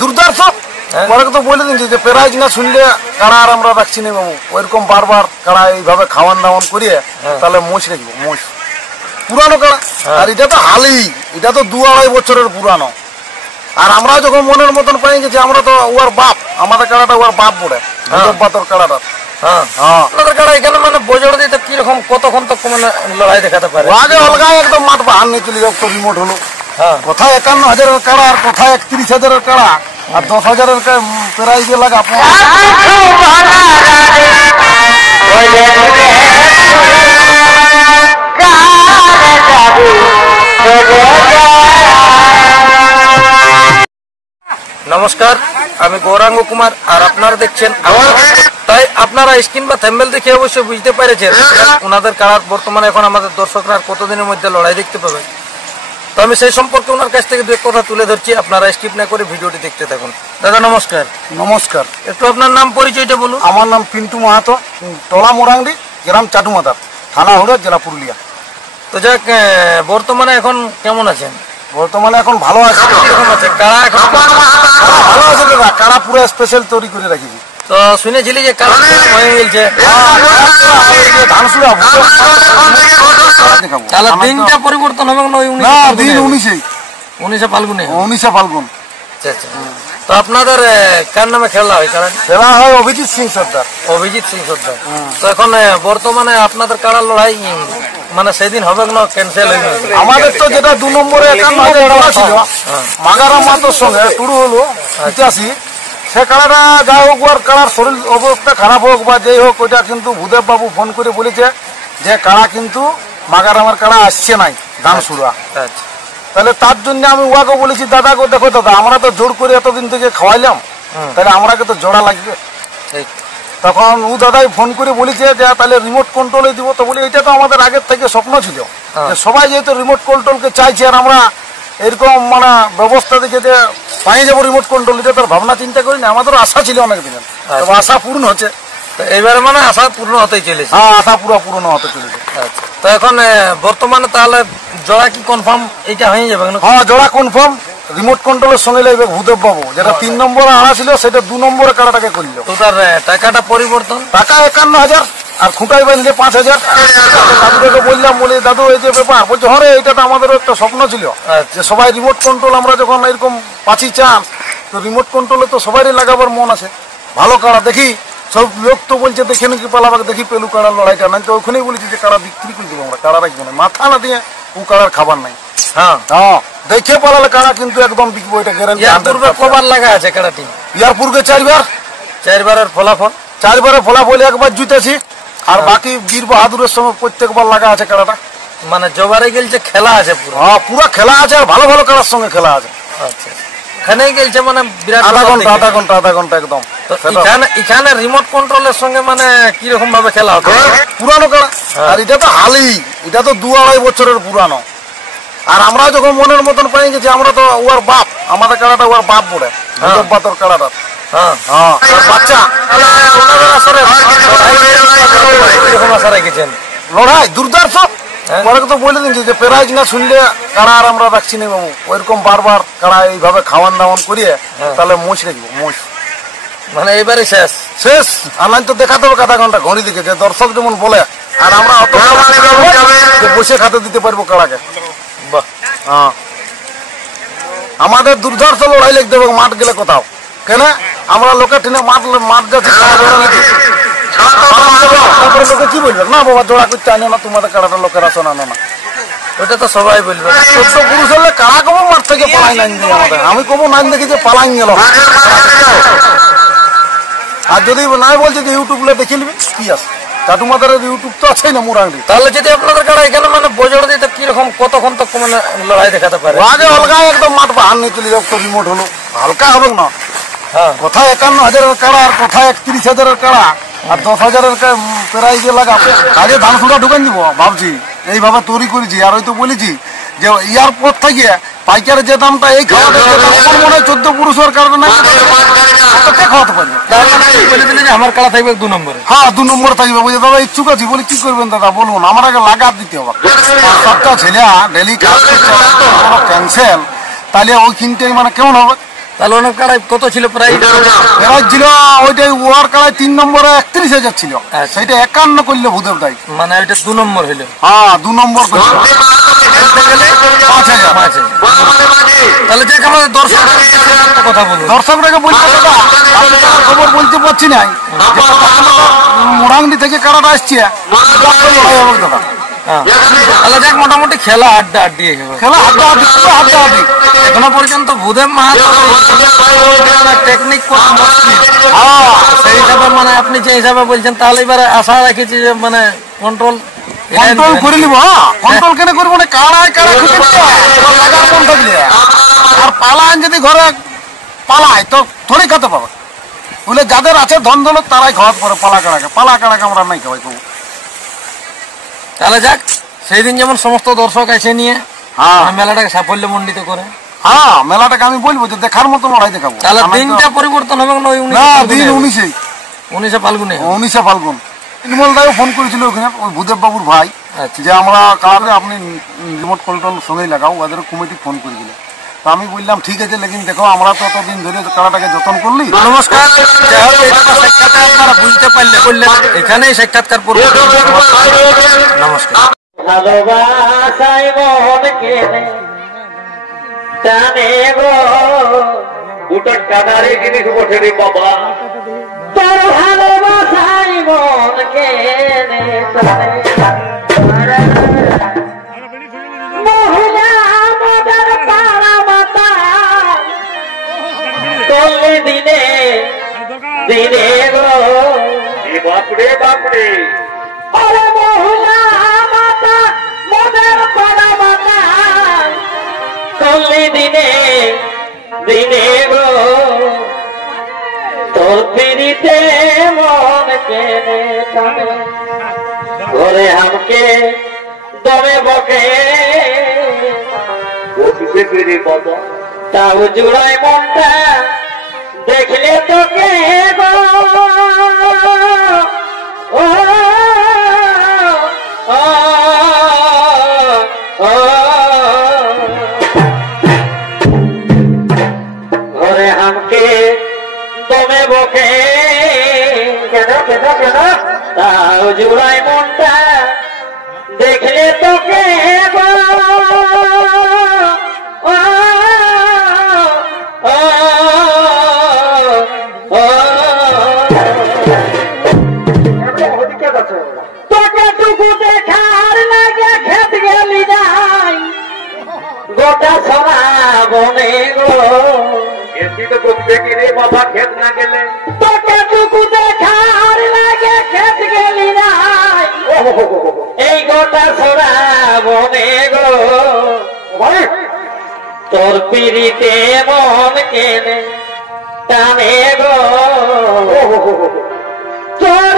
দুর্দার্শ পরে তো বলে দিন যে প্রাইজ না শুনলে কাড়া আর আমরা রাখছি না বাবু, ওইরকম বারবার কাড়া এইভাবে খাওয়ান দাওয়ান করিয়ে তাহলে মোষ রাখবো, মোষ পুরানো কাড়া। আর এটা তো হালি, এটা তো 2-2.5 বছরের পুরানো। আর আমরা যখন মনের মতন পাই গেছি, আমরা তো ওর বাপ, আমাদের কাড়াটা ওর বাপ পড়ে বাতর কাড়াটা। কতক্ষণ তো লড়াই দেখাতে পারে? আগে অলগা একদম মাঠ বাহার নিয়ে চলে যাও, রিমোট হলো কোথায় 51,000-এর কাড়া আর কোথায় 31,000-এর কাড়া আর 10,000-এর প্রাইজে লাগা। নমস্কার, আমি গৌরাঙ্গ কুমার আর আপনারা দেখছেন। তাই আপনারা স্ক্রিন বা থাম্বনেল দেখে অবশ্যই বুঝতে পেরেছেন ওনাদের কাড়ার বর্তমানে এখন আমাদের দর্শকরা কতদিনের মধ্যে লড়াই দেখতে পাবে। তো আমি সেই সম্পর্কে ওনার কাছ থেকে 2 কথা তুলে ধরছি, আপনারা স্কিপ না করে ভিডিওটি দেখতে থাকুন। দাদা নমস্কার। নমস্কার। একটু আপনার নাম পরিচয়টা বলুন। আমার নাম পিন্টু মাহাতো, টলা মোরাংডি, গ্রাম চাটুমাদার, থানা হুড়া, জেলা পুরুলিয়া। তো যাক, বর্তমানে এখন কেমন আছেন? বর্তমানে এখন ভালো আছে। কিরকম আছে কাড়া? এখন ভালো আছে দাদা, কাড়া পুরো স্পেশাল তৈরি করে রাখিছি। তো শুনেছিলি যে কাড়া হয়ে গেছে ধানসুড়া, তাহলে দিনটা পরিবর্তন হবে না? না, দিন 19 ফাল্গুনে। 19 ফাল্গুন। আচ্ছা আচ্ছা। তো আপনাদের কার নামে খেলা হয়? খেলা হয় অভিজিৎ সিং সর্দার। অভিজিৎ সিং সর্দার। তো এখন বর্তমানে আপনাদের কাড়ার লড়াই মানে সেদিন হবে না, ক্যান্সেল হয়ে গেছে? আমাদের তো যেটা 2 নম্বরে 51,000 টাকা ছিল মাগারা মাতোর সঙ্গে শুরু হলো 85, সে কাড়াটা যা হোক, আর কাড়ার শরীর অবস্থা খারাপ হোক বা যেই হোক, ওইটা কিন্তু ভূদেব বাবু ফোন করে বলেছে যে কাড়া কিন্তু মাগারামের কাড়া আসছে নাই ধানসুড়া। তাহলে তার জন্য আমি ওয়াকে বলেছি, দাদা গো দেখো দাদা, আমরা তো জোর করে এতদিন থেকে খাওয়াইলাম, তাহলে আমরাকে তো জোড়া লাগবে। তখন ও দাদাই ফোন করে বলেছে যে তাহলে রিমোট কন্ট্রোলে দিব। তো বলি এটা তো আমাদের আগের থেকে স্বপ্ন ছিল যে সবাই যেহেতু রিমোট কন্ট্রোলকে চাইছে, আর আমরা এরকম মানে ব্যবস্থা দেখে যে পাই যাবো রিমোট কন্ট্রোল, এটা তার ভাবনা চিন্তা করিনি। আমাদেরও আশা ছিল অনেক দিনের, তবে আশা পূর্ণ হচ্ছে। এবারে মানে আশা পূর্ণ হতেই চলেছে? হ্যাঁ, আশা পুরো পূর্ণ হতে চলেছে। আচ্ছা, তো এখন বর্তমানে তাহলে জোড়া কি কনফার্ম এটা হয়ে যাবে? হ্যাঁ, জোড়া কনফার্ম। রিমোট কন্ট্রোলের সঙ্গে লাগবে ভূদেব বাবু, যেটা 3 নম্বরে আনা ছিল সেটা 2 নম্বরে কাড়াটাকে করলো। তো তার টাকাটা পরিবর্তন? টাকা 51,000 আর খুঁটাই বাঁধলে 5,000। দাদুকে বললাম, বলি দাদু এই যে ব্যাপার, বলছে হরে এটা তো আমাদের একটা স্বপ্ন ছিল যে সবাই রিমোট কন্ট্রোল, আমরা যখন এরকম পাচ্ছি চান, তো রিমোট কন্ট্রোলে তো সবারই লাগাবার মন আছে। ভালো কাড়া দেখি, সব লোক তো বলছে দেখে নাকি পালাবাকে, দেখি পেলু কাড়ার লড়াইটা নাই, তো ওখানেই বলেছি যে কাড়া বিক্রি করে দেবো আমরা, কাড়া রাখবো না, মাথা না দিয়ে ও কাড়ার খাবার নাই। হ্যাঁ হ্যাঁ, দেখে পালালে কাড়া কিন্তু একদম বিকবো, এটা গ্যারান্টি। কবার লাগা আছে কাড়াটি? ইয়ারপুরকে 4 বারের ফলাফল? 4 বারের ফলাফল 1 বার জিতেছি, আর বাকি বীর বাহাদুরের সঙ্গে প্রত্যেকবার লাগা আছে কাড়াটা। মানে জবারে গেলছে, খেলা আছে পুরো? হ্যাঁ, পুরো খেলা আছে, আর ভালো ভালো কাড়ার সঙ্গে খেলা আছে। আচ্ছা, এখানে গেলছে মানে বিরাট আধা ঘন্টা একদম। এখানে রিমোট কন্ট্রোলের সঙ্গে মানে কিরকম ভাবে খেলা হতো? পুরানো কাড়া, আর এটা তো হালি, এটা তো 2-2.5 বছরের পুরানো। আর আমরা যখন মনের মতন পাই গেছি, আমরা তো ওর বাপ, আমাদের কাড়াটা ওর বাপ পড়ে বাতর কাড়াটা। হ্যাঁ হ্যাঁ, বাচ্চা আশা রেখেছেন? লড়াই দুর্দার্শ। পরে তো বলে দিন যে প্রাইজ না শুনলে কাড়া আর আমরা রাখছি না বাবু, ওইরকম বারবার কাড়া এইভাবে খাওয়ান দাওয়ান করিয়ে তাহলে মোষ রাখবো, মোষ। মানে এবারে শেষ শেষ, আর নাই তো দেখাতে হবে আধা ঘন্টা ঘড়ি দিকে, যে দর্শক যেমন বলে, আর আমরা অত বসে খাতে দিতে পারবো কাড়াকে। হ্যাঁ, আমাদের দুর্ধর্ষ লড়াই লিখতে হবে মাঠ গেলে কোথাও। কেন আমরা লোকের টিনে মাঠ যাচ্ছি, লোকে কি বলবে, না বাবা জোড়া করতে আনো না, তোমাদের কাড়াটা লোকের আসো না। ওটা তো সবাই বলবে। 14 পুরুষ হলে কাড়া কবো মাঠ থেকে পালাই নাইন দিয়ে আমাদের, আমি কবো নাইন দেখি যে পালাই গেল। আর যদি নাই বলছে যে ইউটিউবে দেখে নিবি, কি আছে চাটুমাদার ইউটিউব তো আছেই না মুরাঙ্গি। তাহলে যদি আপনাদের কাড়া এখানে মানে বজড় দিতে কিরকম কতক্ষণ তো মানে লড়াই দেখাতে পারে? আগে অলগা একদম মাঠ বাহার নিয়ে চলে যাও, রিমোট হলো হালকা হবে না। হ্যাঁ, কোথায় 51,000-এর কাড়া আর কোথায় 31,000-এর কাড়া আর 10,000-এর প্রাইজে লাগা। কাজে ধানসুড়া ঢুকাই দিব ভাবছি, এইভাবে তৈরি করেছি। আর ওই তো বলেছি যে এয়ারপোর্ট থেকে পাইকারের যে দামটা, এই খাওয়াটা মনে হয় 14 পুরুষের কারণে খাওয়াতে পারবে। আমার কাড়া থাকবে 2 নম্বরে। হ্যাঁ, 2 নম্বরে থাকবে। বুঝে দাদা ইচ্ছুক আছি, বলি কি করবেন দাদা বলুন, আমার আগে লাগাত দিতে হবে। 7টা ছেলে ডেলি কাজ ক্যান্সেল, তাহলে ওইখানটাই মানে কেমন হবে? তাহলে ওনার কাড়াই কত ছিল প্রায়? প্রাইজ ছিল ওইটাই ওয়ার কাড়ায় 3 নম্বরে 31,000 ছিল, আচ্ছা। সেইটা 51 করলে ভূদেব দাই। মানে ওইটা 2 নম্বর হইলো। হ্যাঁ 2 নম্বর করছিল, খেলতে গেলে 5,000। 5,000। তাহলে দেখ আমাদের দর্শকদের একটা কথা বলুন। দর্শকরাকে বলতে দাদা আমি তো আর খবর বলতে পারছি না, মোরাংডি থেকে কাড়াটা আসছে, লড়াই হবে দাদা। হ্যাঁ। তাহলে দেখ মোটামুটি খেলা আড্ডা আড্ডি খেলা হাড্ডাহাড্ডি, পুরো হাড্ডাহাড্ডি। এখনো পর্যন্ত ভূদেব মাহাতো টেকনিক হ্যাঁ সেই হিসাবে মানে আপনি যে হিসাবে বলছেন তাহলে এবারে আশা রাখেছি যে মানে কন্ট্রোল কন্ট্রোল করে নিব। কন্ট্রোল কেন করবো না, কাড়ায় কাড়া খুঁজে লাগার মন থাকলে আর পালান যদি ঘরে পালায় তো থোড়ি খেতে পাবে, বলে যাদের আছে ধন দৌলত তারাই খাওয়াতে পারে পালা কাড়াকে আমরা নাই খাওয়াই খাবো। তাহলে যাক সেই দিন যেমন সমস্ত দর্শক এসে নিয়ে হ্যাঁ মেলাটাকে সাফল্য মণ্ডিত করে, হ্যাঁ মেলাটাকে আমি বলবো যে দেখার মতো লড়াই দেখাবো। তাহলে আমি তো- দিনটা পরিবর্তন হবে না? ওই না দিন 19 19 ফাল্গুনে। 19 ফাল্গুন। নির্মল দাও ফোন করেছিল ওখানে, ওই ভূদেব বাবুর ভাই, আচ্ছা। যে আমরা কাড়াতে আপনি রিমোট কন্ট্রোল সঙ্গেই লাগাও, ওদের কমিটি ফোন করেছিল। তো আমি বললাম ঠিক আছে, লেকিন দেখো আমরা তো এতদিন ধরে কাড়াটাকে যত্ন করলি। নমস্কার, যাই হোক এইটা সাক্ষাৎকার আপনারা বুঝতে পারলে বললেন, এখানেই সাক্ষাৎকার পূর্ব। নমস্কার। ভালোবাসাই মন কেনে জানে গো দুটো কানারে জিনিস বসে রে বাবা, তোর ভালোবাসাই মন কেনে জানে মহিলা মদের পাড়া মাতা চললে দিনে দিনে গো বাপরে বাপরে, আরে মহিলা মাতা মদের পাড়া মাতা চললে দিনে দিনে গো, তোর পিড়িতে মন কেনে টানে ঘরে আমাকে দমে বকে বসবে ফিরে বাবা, তাও জুড়াই মনটা দেখলে তোকে গো, ও ও ও ঘরে আমাকে দমে বকে কেন কেন কেন, তাও জুড়াই মনটা দেখলে তোকে গো, ও ও ও তোকে টুকু দেখার লাগে খেত গেলি নাই গোটা সরা বনে গো, বাবা খেত না গেলে তোকে টুকু দেখার লাগে খেত গেলি নাই এই গোটা সরা বনে গো, তোর পিড়িতে মন কেনে টানে গো, তোর